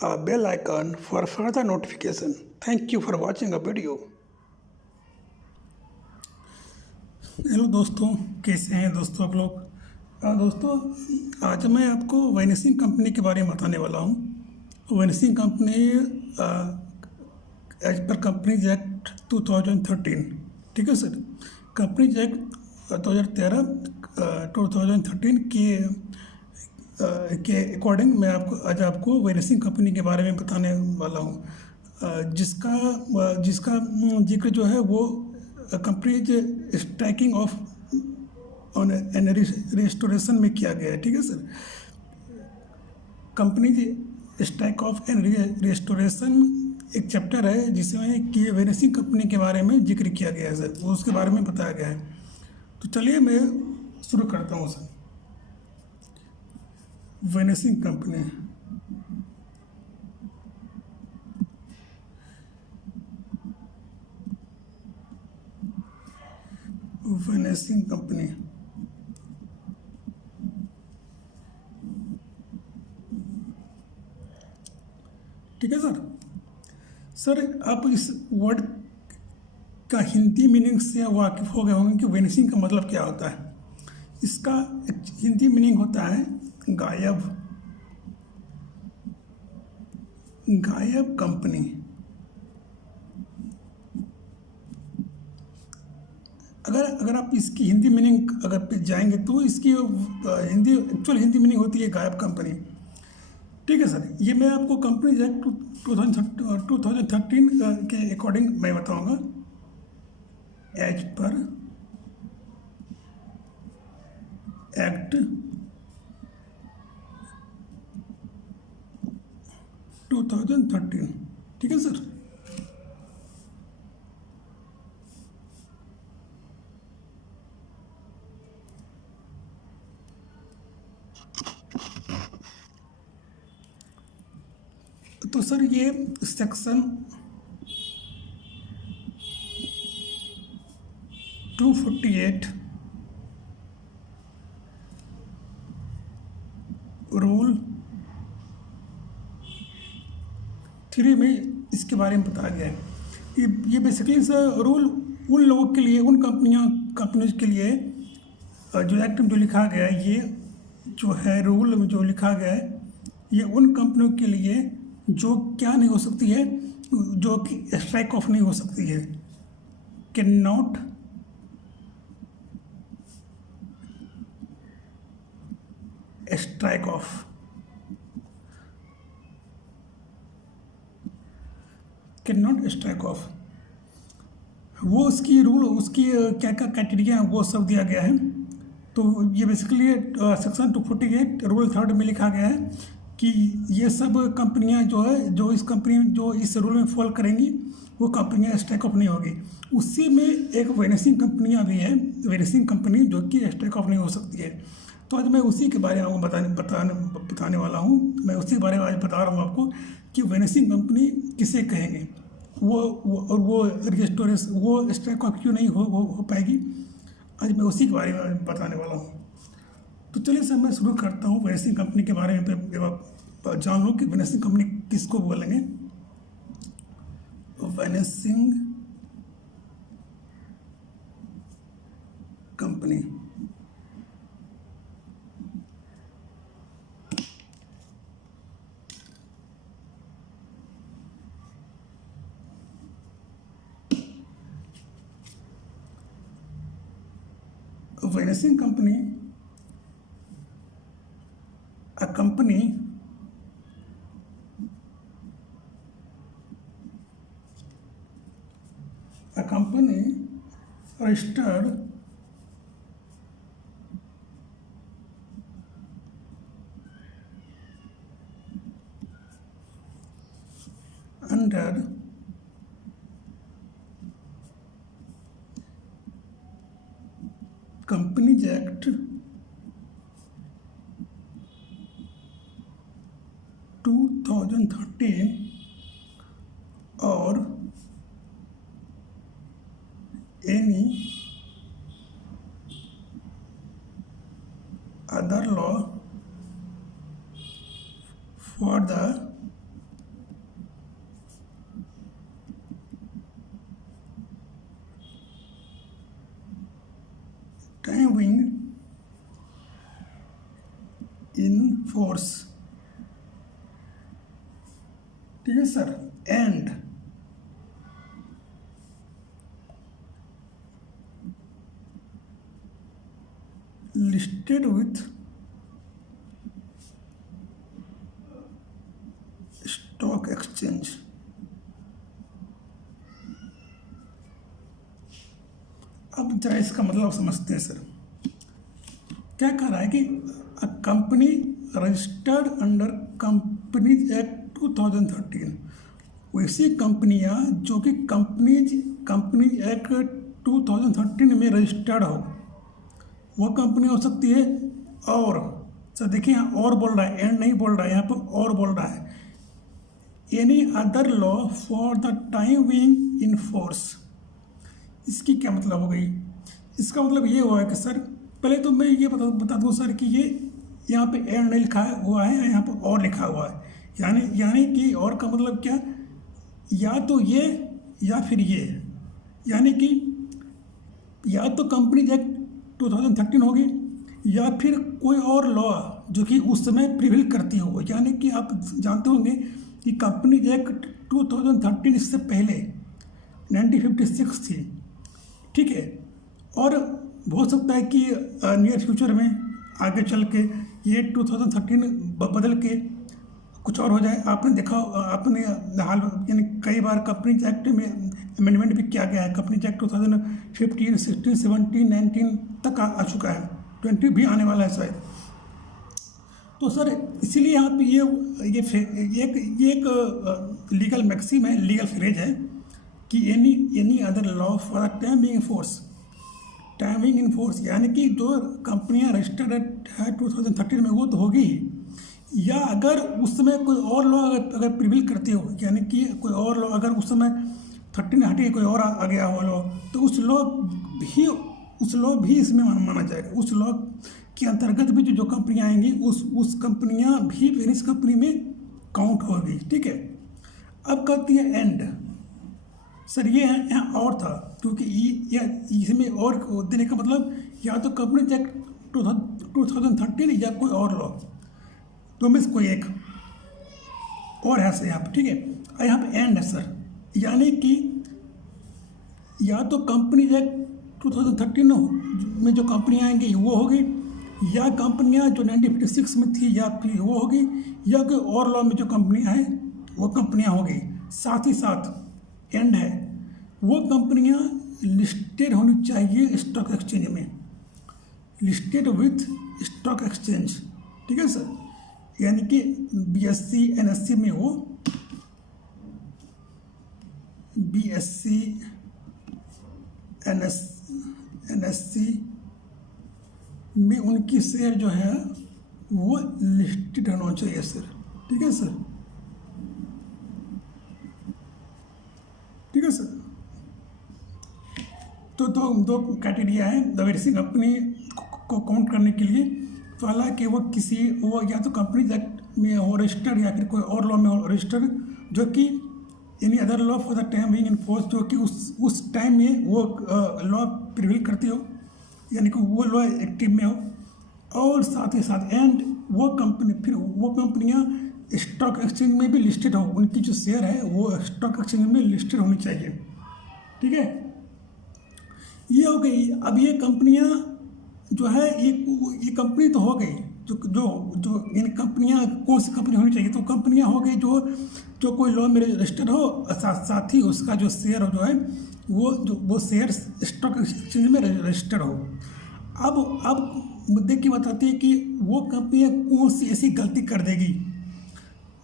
a bell icon for further notification. Thank you for watching a video. Hello दोस्तों, कैसे हैं दोस्तों आप लोग। दोस्तों, आज मैं आपको वेनिसिंग कंपनी के बारे में बताने वाला हूँ। Vanishing company as per Companies Act 2013, ठीक है सर। कंपनीज एक्ट 2013 के अकॉर्डिंग मैं आपको वेनिसिंग कंपनी के बारे में बताने वाला हूँ, जिसका जिक्र जो है वो companies striking off on and restoration में किया गया है, ठीक है sir. Companies strike off and restoration एक चैप्टर है जिसमें कि वेनिसिंग कंपनी के बारे में जिक्र किया गया है सर, वो उसके बारे में बताया गया है। तो चलिए मैं शुरू करता हूँ sir. Vanishing company, vanishing company ठीक है सर। सर, आप इस वर्ड का हिंदी मीनिंग से वाकिफ हो गए होंगे कि वेनिसिंग का मतलब क्या होता है। इसका हिंदी मीनिंग होता है गायब, गायब कंपनी। अगर आप इसकी हिंदी मीनिंग अगर पे जाएंगे तो इसकी एक्चुअल हिंदी मीनिंग होती है गायब कंपनी, ठीक है सर। ये मैं आपको कंपनीज एक्ट 2013 के अकॉर्डिंग मैं बताऊंगा। एज पर एक्ट 2013, ठीक है सर। तो सर ये सेक्शन 248 रूल 3 में इसके बारे में बताया गया है। ये बेसिकली सर रूल उन लोगों के लिए, उन कंपनीज के लिए जो एक्ट में जो लिखा गया है, ये जो है रूल में जो लिखा गया है, ये उन कंपनियों के लिए जो क्या नहीं हो सकती है, जो कि स्ट्राइक ऑफ नहीं हो सकती है। Can not strike off, can not strike off. वो उसकी रूल, उसकी क्या क्या क्राइटेरिया है वो सब दिया गया है। तो ये बेसिकली सेक्शन 248 रूल 3 में लिखा गया है कि ये सब कंपनियां जो है, जो इस रूल में फॉल करेंगी, वो कंपनियां स्ट्राइक ऑफ नहीं होगी। उसी में एक वेनिसिंग कंपनियां भी है, वेनिसिंग कंपनी जो कि स्ट्राइक ऑफ नहीं हो सकती है। तो आज मैं उसी के बारे में आपको बताने वाला हूँ। मैं उसी के बारे में आज बता रहा हूँ आपको कि वेनिसिंग कंपनी किसे कहेंगे, वो रेस्टोरेशन, वो स्ट्राइक ऑफ क्यों नहीं हो पाएगी। आज मैं उसी के बारे में बताने वाला हूँ। तो चलिए सर, मैं शुरू करता हूँ वेनिसिंग कंपनी के बारे में। आप जान लो कि वेनिसिंग कंपनी किसको बोलेंगे। Vanishing company, vanishing company a company registered under Companies Act 2013 और any other law for the force, ठीक है sir, and listed with stock exchange. अब जरा इसका मतलब समझते हैं सर। क्या कह रहा है कि a company registered under companies Act 2013, वैसी कंपनियां जो कि कंपनीज एक्ट 2013 में रजिस्टर्ड हो, वह कंपनी हो सकती है। और सर देखिए यहाँ और बोल रहा है, एंड नहीं बोल रहा है, यहाँ पर और बोल रहा है, any other law for the time being in force. इसकी क्या मतलब हो गई? इसका मतलब ये हुआ है कि सर पहले तो मैं ये बता दूँ सर कि ये यहाँ पे एंड नहीं लिखा हुआ है, यहाँ पर और लिखा हुआ है, यानी कि और का मतलब क्या, या तो ये या फिर ये, यानी कि या तो कंपनी एक्ट 2013 होगी या फिर कोई और लॉ जो कि उस समय प्रिवेल करती हो। यानी कि आप जानते होंगे कि कंपनी एक्ट 2013 इससे पहले 1956 थी, ठीक है। और हो सकता है कि नियर फ्यूचर में आगे चल के ये 2013 बदल के कुछ और हो जाए। आपने देखा, आपने हाल यानी कई बार कंपनी एक्ट में अमेंडमेंट भी किया गया है। कंपनी एक्ट 2015, 16, 17, 19 तक आ चुका है, 20 भी आने वाला है शायद। तो सर इसीलिए यहाँ पे ये एक लीगल मैक्सिम है, लीगल फ्रेज है कि any other law for the timing in force, timing in force, यानी कि जो कंपनियां रजिस्टर्ड है 2013 में वो तो होगी ही, या अगर उस समय कोई और लॉ अगर प्रिवेल करती हो, यानी कि कोई और लॉ अगर उस समय 13 हटे कोई और आ गया हो लॉ, तो उस लॉ भी इसमें माना जाएगा। उस लॉ के अंतर्गत भी जो कंपनियां आएंगी उस कंपनियां भी फिर इस कंपनी में काउंट होगी, ठीक है। अब करती है एंड। सर ये यहाँ और था, क्योंकि इसमें और देने का मतलब या तो कंपनी एक्ट 2013 या कोई और लॉ, तो में कोई एक और है सर यहाँ पर, ठीक है। यहाँ पे एंड है सर, यानी कि या तो कंपनी एक्ट 2013 में जो कंपनियाँ आएंगी वो होगी, या कंपनियाँ जो 1956 में थी या फिर वो होगी, या कोई और लॉ में जो कंपनियाँ हैं वो कंपनियाँ होगी। साथ ही साथ एंड है, वो कंपनियाँ लिस्टेड होनी चाहिए स्टॉक एक्सचेंज में, लिस्टेड विथ स्टॉक एक्सचेंज, ठीक है सर। यानी कि BSE NSE में हो, BSE NSE में उनकी शेयर जो है वो लिस्टेड होना चाहिए सर, ठीक है सर, ठीक है सर। तो दो क्राइटेरिया है वैसी कंपनी को काउंट करने के लिए। पहला कि वो या तो कंपनी एक्ट में हो रजिस्टर्ड या फिर कोई और लॉ में हो रजिस्टर्ड, जो कि any other law for the time being in force, जो कि उस टाइम में वो लॉ प्रिवेल करती हो, यानी कि वो लॉ एक्टिव में हो। और साथ ही साथ एंड वो कंपनियां स्टॉक एक्सचेंज में भी लिस्टेड हो, उनकी जो शेयर है वो स्टॉक एक्सचेंज में लिस्टेड होनी चाहिए, ठीक है। ये हो गई। अब ये कंपनियां जो है ये कंपनी तो हो गई, जो इन कंपनियां कौन सी कंपनी होनी चाहिए, तो कंपनियां हो गई जो कोई लॉ में रजिस्टर्ड हो, साथ ही उसका जो शेयर जो है वो शेयर स्टॉक एक्सचेंज में रजिस्टर्ड हो। अब मुद्दे की बात आती है कि वो कंपनियां कौन सी ऐसी गलती कर देगी,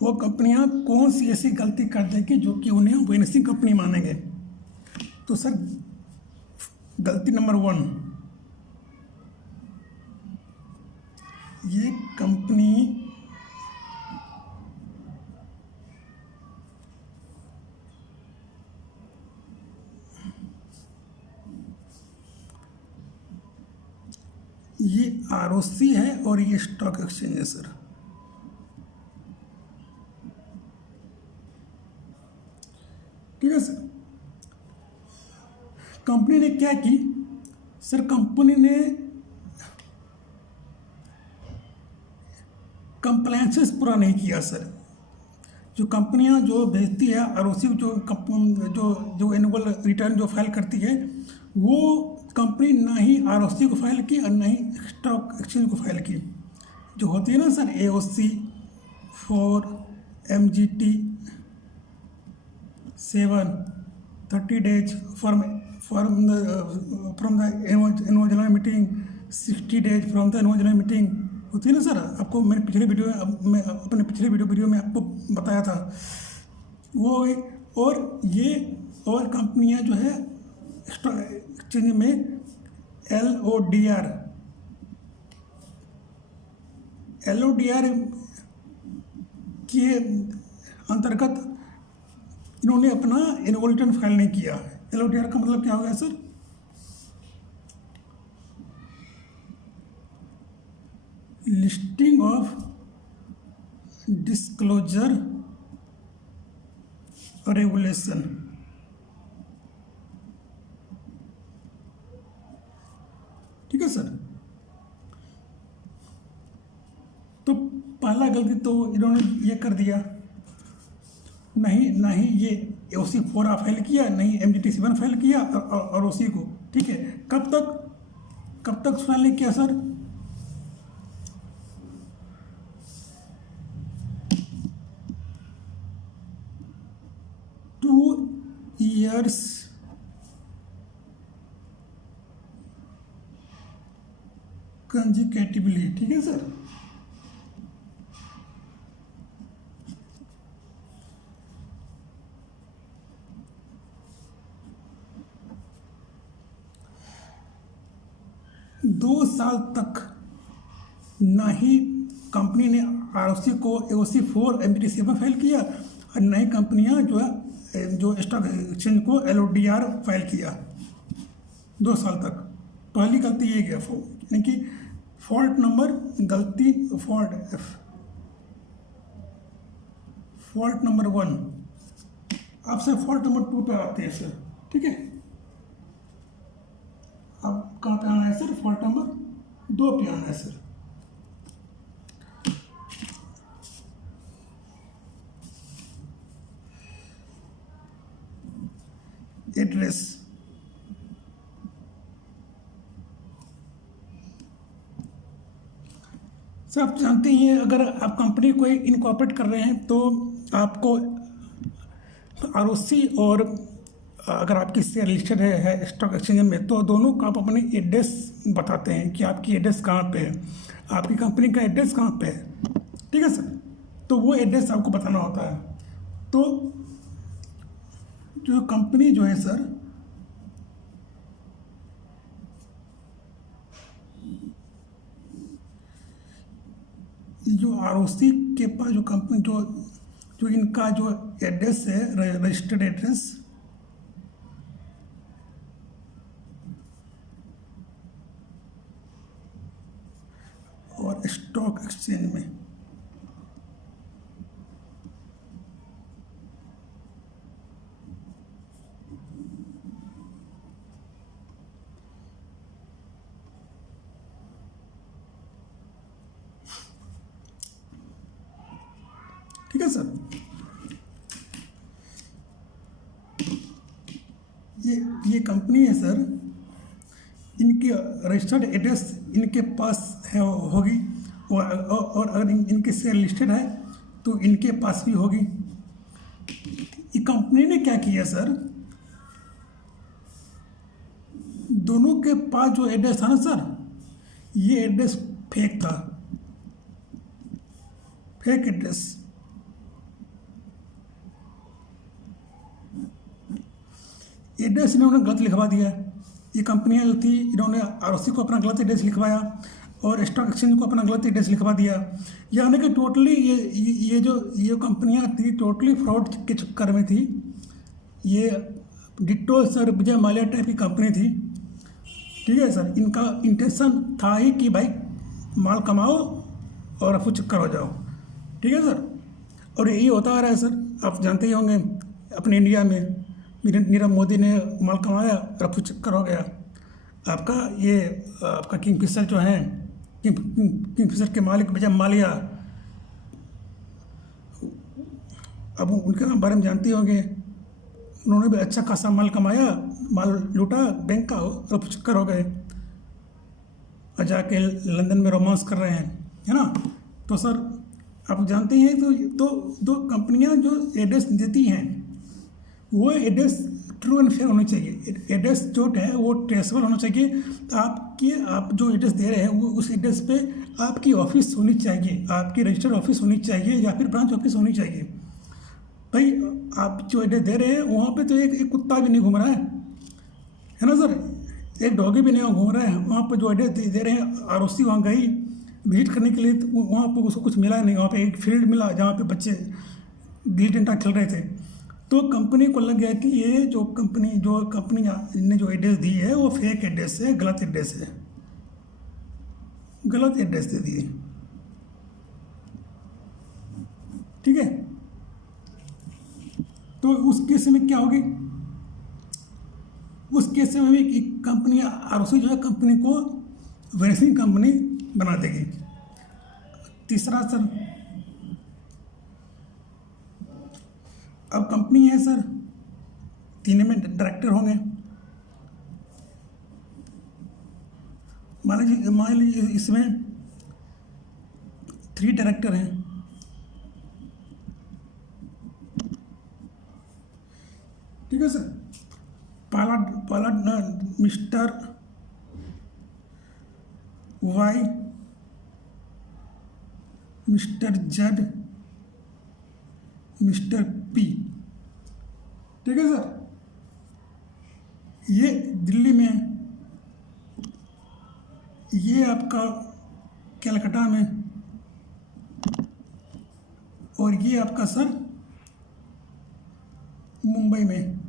वो कंपनियां कौन सी ऐसी गलती कर देगी जो कि उन्हें वेनिसिंग कंपनी मानेंगे। तो सर गलती नंबर 1, ये कंपनी ये ROC है और ये स्टॉक एक्सचेंज है सर, ठीक है सर। कंपनी ने क्या की सर, कंपनी कंप्लायंसेस पूरा नहीं किया सर। जो कंपनियां जो भेजती है आरओसी जो एनुअल रिटर्न जो फाइल करती है, वो कंपनी ना ही आरओसी को फाइल की और ना ही स्टॉक एक्सचेंज को फाइल की। जो होती है ना sir AOC 4 MGT 7 30 days from the annual general meeting, 60 days from the annual general meeting होती है ना सर। आपको मैंने अपने पिछले वीडियो में आपको बताया था वो। और कंपनियां जो है स्टॉक एक्सचेंज में LODR के अंतर्गत इन्होंने अपना एनुअल रिटर्न फाइल नहीं किया। LODR का मतलब क्या हो गया sir? Listing of disclosure regulation. ठीक है सर। तो पहला गलती तो इन्होंने ये कर दिया, नहीं ये OC 4 फाइल किया, नहीं MGT 7 फाइल किया और OC को। ठीक है, कब तक फाइल नहीं किया सर? years consecutively। ठीक है सर। दो साल तक ना ही कंपनी ने आरओसी को AOC 4 MGT 7 फाइल किया और ना ही कंपनियां जो स्टॉक एक्सचेंज को LODR फाइल किया 2 साल तक। पहली गलती ये गया, यानी कि फॉल्ट नंबर 1। आपसे फॉल्ट नंबर 2 पे आते हैं सर। ठीक है, अब कहाँ पे आना है सर? फॉल्ट नंबर 2 पे आना है सर। एड्रेस। सर आप जानते ही हैं, अगर आप कंपनी को इनकॉर्पोरेट कर रहे हैं तो आपको आरओसी और अगर आपकी शेयर लिस्टेड है स्टॉक एक्सचेंज में, तो दोनों का आप अपने एड्रेस बताते हैं कि आपकी एड्रेस कहाँ पे है, आपकी कंपनी का एड्रेस कहाँ पे है। ठीक है सर, तो वो एड्रेस आपको बताना होता है। तो जो कंपनी जो है सर, जो आरओसी के पास जो कंपनी जो इनका जो एड्रेस है रजिस्टर्ड एड्रेस, और स्टॉक एक्सचेंज में ठीक है सर। ये कंपनी है सर, इनकी रजिस्टर्ड एड्रेस इनके पास है होगी, और अगर इनके शेयर लिस्टेड है तो इनके पास भी होगी। ये कंपनी ने क्या किया सर, दोनों के पास जो एड्रेस था ना सर, ये एड्रेस फेक था, फेक एड्रेस। एड्रेस इन्होंने गलत लिखवा दिया। ये कंपनियां जो थी, इन्होंने आरओसी को अपना गलत एड्रेस लिखवाया और स्टॉक एक्सचेंज को अपना गलत एड्रेस लिखवा दिया। यानी कि टोटली ये कंपनियां थी टोटली फ्रॉड के चक्कर में थी। ये ditto sir Vijay Mallya type की कंपनी थी। ठीक है सर, इनका इंटेंशन था ही कि भाई माल कमाओ और अफू चक्कर हो जाओ। ठीक है सर, और यही होता आ रहा है सर। आप जानते ही होंगे अपने इंडिया में नीरव मोदी ने माल कमाया, रफू चक्कर हो गया। आपका किंगफिशर जो हैं, किंगफिशर के मालिक विजय माल्या, अब उनके बारे में जानते होंगे, उन्होंने भी अच्छा खासा माल कमाया, माल लूटा बैंक का और चक्कर हो गए और जाके लंदन में रोमांस कर रहे हैं, है ना। तो सर आप जानते हैं तो कंपनियां जो एड्रेस देती हैं वो एड्रेस ट्रू एंड फेयर होना चाहिए। एड्रेस जो है वो ट्रेसेबल होना चाहिए। तो आप जो एड्रेस दे रहे हैं वो उस एड्रेस पे आपकी ऑफिस होनी चाहिए, आपकी रजिस्टर्ड ऑफिस होनी चाहिए या फिर ब्रांच ऑफिस होनी चाहिए। भाई आप जो एड्रेस दे रहे हैं वहाँ पे तो एक कुत्ता भी नहीं घूम रहा है ना सर, एक डॉगी भी नहीं घूम रहा है। वहाँ पर जो एड्रेस दे रहे हैं आरोसी वहाँ गई विजिट करने के लिए, तो वहाँ पर उसको कुछ मिला नहीं। वहाँ पे एक फील्ड मिला जहाँ पे बच्चे गिल्ली डंडा खेल रहे थे। तो कंपनी को लग गया कि ये जो कंपनी ने जो एड्रेस दी है वो फेक एड्रेस है, गलत एड्रेस है, गलत एड्रेस दे दिए। ठीक है, तो उस केस में क्या होगी, उस केस में भी कंपनी आरओसी जो है कंपनी को वेनिसिंग कंपनी बना देगी। तीसरा सर, अब कंपनी है सर, तीन में डायरेक्टर होंगे। मान लीजिए इसमें 3 डायरेक्टर हैं। ठीक है सर, पहला Mr Y, Mr Z, Mr P. ठीक है सर, ये दिल्ली में, ये आपका कलकत्ता में, और ये आपका सर मुंबई में।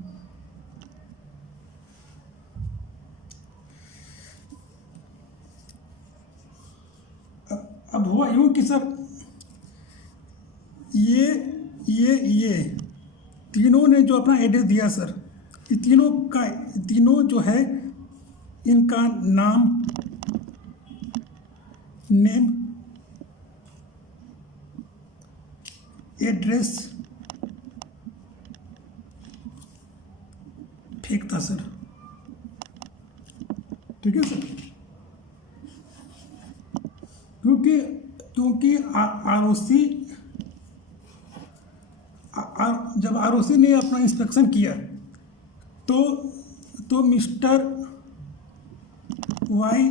अब हुआ यूँ कि सर ये तीनों ने जो अपना एड्रेस दिया सर, ये तीनों जो है इनका नेम, एड्रेस फेक था सर। ठीक है सर, क्योंकि आरओसी जब आरओसी ने अपना इंस्पेक्शन किया तो Mr Y,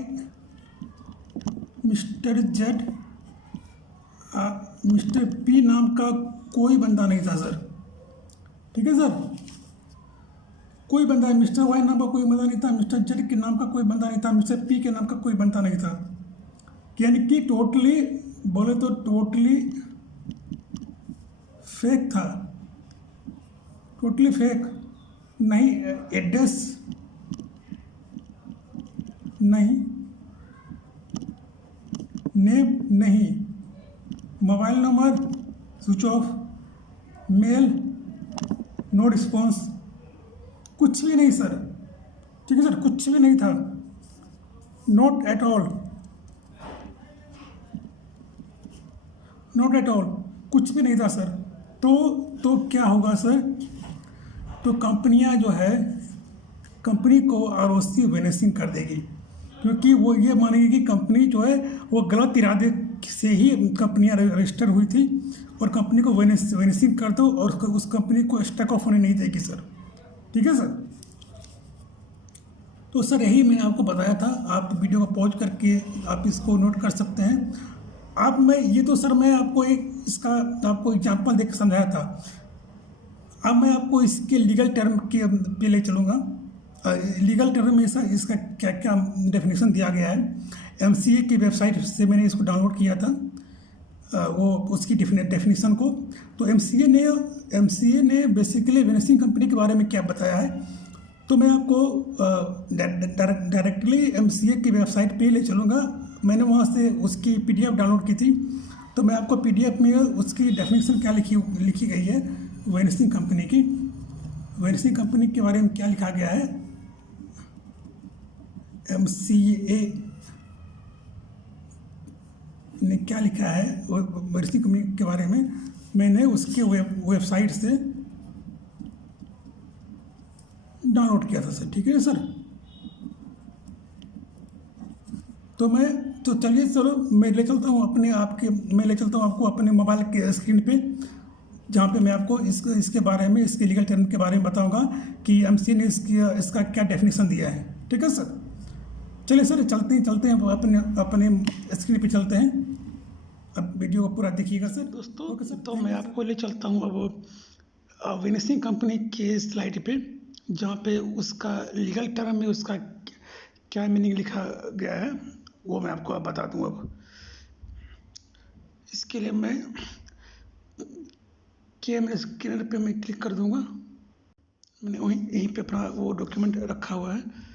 Mr Z, Mr P नाम का कोई बंदा नहीं था सर। ठीक है सर, कोई बंदा, मिस्टर वाई नाम का कोई बंदा नहीं था, मिस्टर जेड के नाम का कोई बंदा नहीं था, मिस्टर पी के नाम का कोई बंदा नहीं था। यानी कि टोटली बोले तो टोटली फेक था, टोटली फेक। नहीं एड्रेस, नहीं नेम, नहीं mobile number switch off, mail no response, कुछ भी नहीं सर। ठीक है सर, कुछ भी नहीं था, not at all, not at all, कुछ भी नहीं था सर। तो क्या होगा सर, तो कंपनियां जो है, कंपनी को आरओसी वेनिसिंग कर देगी, क्योंकि वो ये मानेगी कि कंपनी जो है वो गलत इरादे से ही कंपनियां रजिस्टर हुई थी और कंपनी को वेनिसिंग कर दो और उस कंपनी को स्टॉक ऑफ होने नहीं देगी सर। ठीक है सर, तो सर यही मैंने आपको बताया था। आप वीडियो को पॉज करके आप इसको नोट कर सकते हैं। अब मैं आपको इसका आपको एग्जाम्पल देकर समझाया था। अब मैं आपको इसके लीगल टर्म के पे ले चलूँगा। लीगल टर्म में इसका क्या क्या डेफिनेशन दिया गया है। एमसीए की वेबसाइट से मैंने इसको डाउनलोड किया था, वो उसकी डेफिनेशन को। तो एमसीए ने बेसिकली वेनिसिंग कंपनी के बारे में क्या बताया है, तो मैं आपको डायरेक्टली एमसीए की वेबसाइट पे ले चलूँगा। मैंने वहाँ से उसकी पीडीएफ डाउनलोड की थी, तो मैं आपको पीडीएफ में उसकी डेफिनेशन क्या लिखी गई है वेनिसिंग कंपनी की। वेनिसिंग कंपनी के बारे में क्या लिखा गया है, एमसीए ने क्या लिखा है वेनिसिंग कंपनी के बारे में, मैंने उसके वेबसाइट से डाउनलोड किया था सर। ठीक है सर। तो चलिए चलो मैं ले चलता हूँ आपको अपने मोबाइल के स्क्रीन पे, जहाँ पे मैं आपको इसके बारे में, इसके लीगल टर्म के बारे में बताऊंगा कि एमसीए ने इसका क्या डेफिनेशन दिया है। ठीक है सर। चलिए सर, चलते हैं अपने स्क्रीन पे चलते हैं। अब वीडियो को पूरा देखिएगा सर। दोस्तों ओके सर। तो मैं आपको ले चलता हूँ अब विनिसिंग कंपनी के स्लाइड पे, जहाँ पे उसका लीगल टर्म में उसका क्या मीनिंग लिखा गया है वो मैं आपको अब बता दूँ। अब इसके लिए मैं कैमरे स्कैनर पे मैं क्लिक कर दूंगा। मैंने वहीं यहीं पे अपना वो डॉक्यूमेंट रखा हुआ है।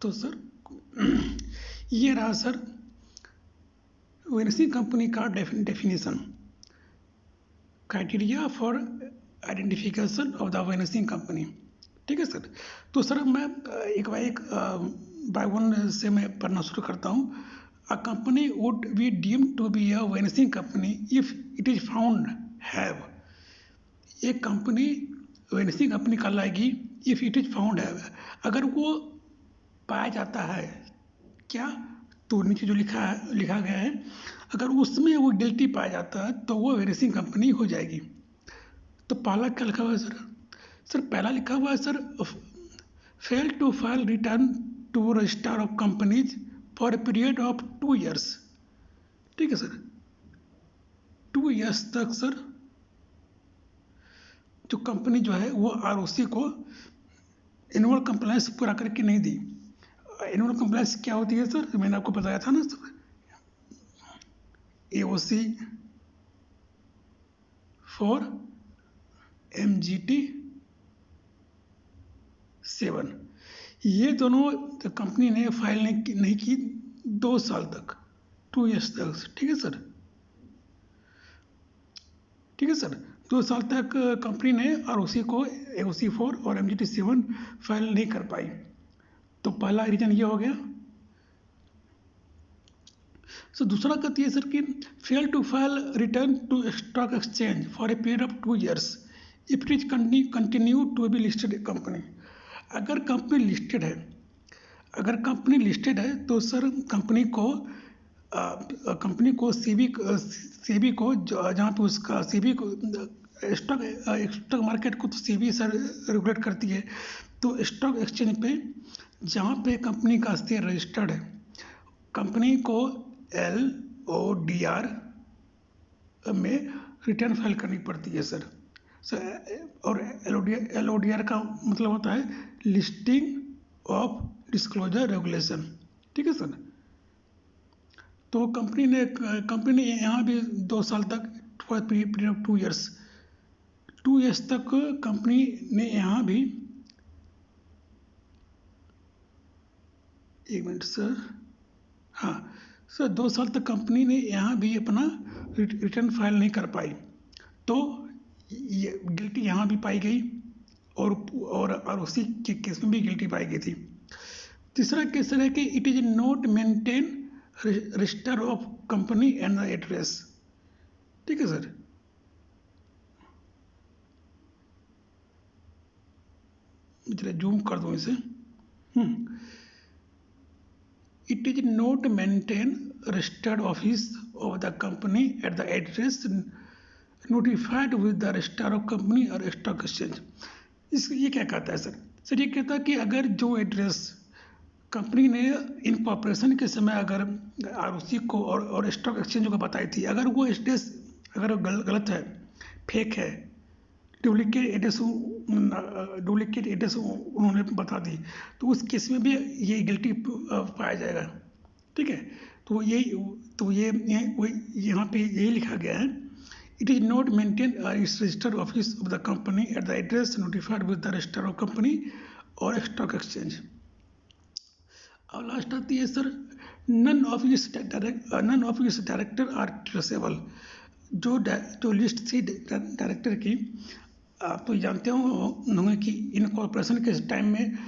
तो सर ये रहा सर विनिसिंग कंपनी का definition, criteria for identification of the vanishing company. ठीक है सर। तो सर मैं एक बाय एक बाय वन से मैं पढ़ना शुरू करता हूँ। A company would be deemed to be a vanishing company if it is found have, एक कंपनी विनिसिंग कंपनी कहलाएगी if it is found have, अगर वो पाया जाता है। क्या? तो नीचे जो लिखा गया है, अगर उसमें वो गिल्टी पाया जाता है तो वो विनिसिंग कंपनी हो जाएगी। तो पहला क्या लिखा हुआ है सर? सर पहला लिखा हुआ है sir, fail to file return to register of companies for a period of 2 years। ठीक है सर। 2 years तक सर जो कंपनी जो है वो आरओसी को एनुअल कंप्लायंस पूरा करके नहीं दी। एनुअल कंप्लायंस क्या होती है सर? मैंने आपको बताया था ना सर, एओसी फॉर एमजीटी 7, ये दोनों कंपनी ने फाइल नहीं की 2 साल तक, 2 years तक। ठीक है सर। ठीक है सर। 2 साल तक कंपनी ने आरओसी को एओसी 4 और एमजीटी 7 फाइल नहीं कर पाई। तो पहला रीजन ये हो गया। सो दूसरा कहती है सर कि fail to file return to stock exchange for a period of 2 years if it is continue to be listed company. अगर कंपनी लिस्टेड है तो सर कंपनी को सेबी को जहाँ पे उसका सेबी को स्टॉक मार्केट को तो सेबी सर रेगुलेट करती है। तो स्टॉक एक्सचेंज पे जहाँ पे कंपनी का शेयर रजिस्टर्ड है, कंपनी को LODR में रिटर्न फाइल करनी पड़ती है सर। और LODR का मतलब होता है लिस्टिंग ऑफ डिस्क्लोजर रेगुलेशन। ठीक है सर। तो कंपनी ने यहाँ भी 2 साल तक फॉर पीरियड ऑफ 2 years तक कंपनी ने यहाँ भी, एक मिनट सर, हाँ सर, 2 साल तक कंपनी ने यहाँ भी अपना रिटर्न फाइल नहीं कर पाई। तो ये गिल्टी यहाँ भी पाई गई और उसी के केस में भी गिल्टी पाई गई थी। तीसरा केस है कि it is not maintain register of company and the address. ठीक है सर। जरा जूम कर दूँ इसे। It is not maintain registered office of the company at the address notified with the registrar of company or stock exchange। ये क्या कहता है सर? सर ये कहता है कि अगर जो एड्रेस कंपनी ने इनकॉर्पोरेशन के समय अगर आरओसी को और स्टॉक एक्सचेंज को बताई थी, अगर वो एड्रेस अगर गलत है, फेक है, डुप्लीकेट एड्रेस उन्होंने बता दी, तो उस केस में भी ये गिल्टी पाया जाएगा। ठीक है। तो ये यहाँ पे यही लिखा गया है, it is not maintain registered office of the company at the address notified with the register of company और स्टॉक एक्सचेंज। और लास्ट आती है sir, none of its director are traceable. जो लिस्ट थी डायरेक्टर की, आप तो जानते होंगे कि इन कॉर्पोरेशन के टाइम में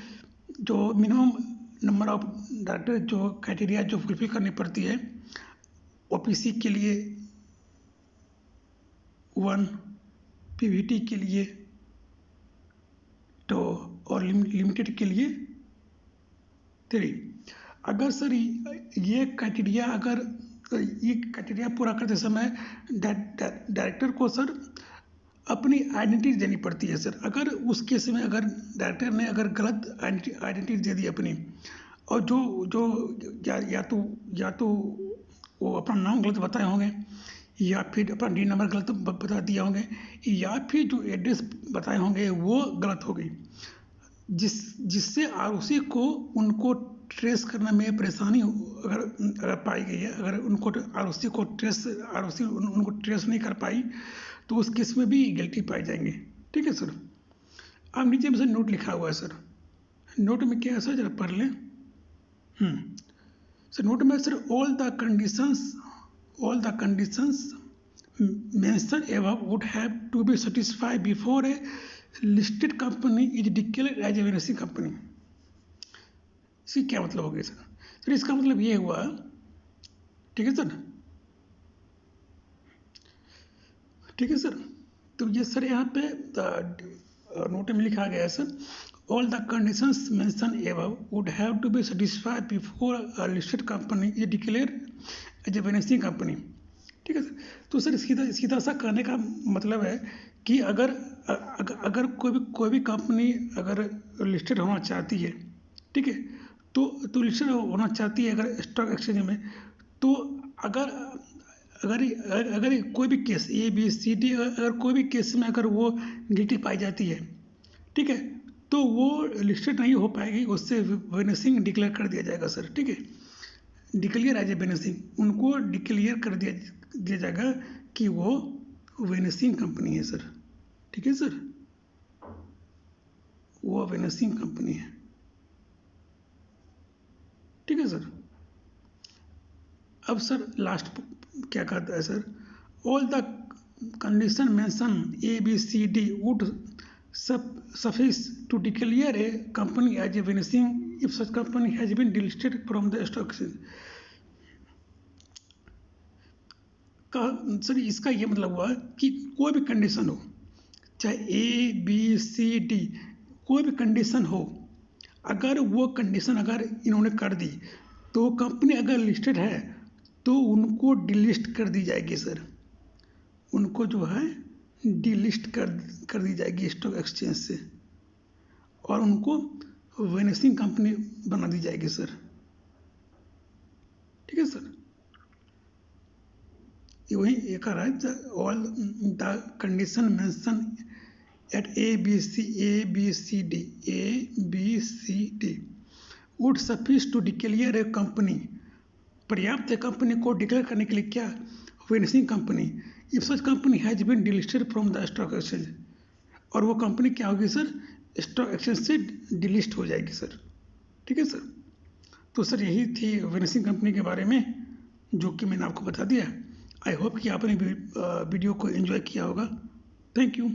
जो मिनिमम नंबर ऑफ डायरेक्टर जो क्राइटेरिया जो फुलफिल करनी पड़ती है, ओपीसी के लिए 1, पीवीटी के लिए तो और लिमिटेड के लिए 3। अगर सर ये क्राइटेरिया पूरा करते समय डायरेक्टर को सर अपनी आइडेंटिटी देनी पड़ती है सर। अगर उस केस में अगर डायरेक्टर ने अगर गलत आइडेंटिटी दे दी अपनी, और जो या तो वो अपना नाम गलत बताए होंगे, या फिर अपना डी नंबर गलत बता दिया होंगे, या फिर जो एड्रेस बताए होंगे वो गलत हो गई, जिससे आरओसी को उनको ट्रेस करने में परेशानी अगर पाई गई है, अगर उनको आरओसी उनको ट्रेस नहीं कर पाई, तो उस केस में भी गिल्टी पाए जाएंगे। ठीक है सर। अब नीचे में सर नोट लिखा हुआ है सर। नोट में क्या है सर, जरा पढ़ लें। सर नोट में sir all the conditions mentioned above would have to be satisfied before a listed company is declared as a venison company। इसकी क्या मतलब हो गया सर? सर इसका मतलब ये हुआ, ठीक है सर, ठीक है सर। तो ये सर यहाँ पे नोट में लिखा गया है sir, all the conditions mentioned above would have to be satisfied before a listed company is declared as a venison company। ठीक है सर। तो सर सीधा सा कहने का मतलब है कि अगर कोई भी कंपनी अगर लिस्टेड होना चाहती है, ठीक है, तो लिस्टेड होना चाहती है अगर स्टॉक एक्सचेंज में, तो अगर कोई भी केस ABCD अगर कोई भी केस में अगर वो गिल्टी पाई जाती है, ठीक है, तो वो लिस्टेड नहीं हो पाएगी, उससे वेनेसिंग डिक्लेयर कर दिया जाएगा सर। ठीक है, डिक्लेयर एज ए वेनेसिंग, उनको डिक्लेयर कर दिया जाएगा कि वो वेनेसिंग कंपनी है सर। ठीक है सर, वो वेनेसिंग कंपनी है। ठीक है सर। अब सर लास्ट क्या कहता है sir, all the condition mention ABCD would suffice to declare a company as a venison if such company has been delisted from the stock exchange। Sir इसका ये मतलब हुआ कि कोई भी कंडीशन हो, चाहे ABCD कोई भी कंडीशन हो, अगर वो कंडीशन अगर इन्होंने कर दी, तो कंपनी अगर लिस्टेड है तो उनको डिलिस्ट कर दी जाएगी सर। उनको जो है डिलिस्ट कर दी जाएगी स्टॉक एक्सचेंज से, और उनको वेनेसिंग कंपनी बना दी जाएगी सर। ठीक है सर। ये वही एक रहा है, all the condition mention at ABCD would suffice to declare a company, पर्याप्त है कंपनी को डिक्लेयर करने के लिए क्या, vanishing company, if such company has been delisted from the stock exchange, और वो कंपनी क्या होगी सर, स्टॉक एक्सचेंज से डिलिस्ट हो जाएगी सर। ठीक है सर। तो सर यही थी वेनेसिंग कंपनी के बारे में जो कि मैंने आपको बता दिया। आई होप कि आपने वीडियो को एंजॉय किया होगा। Thank you.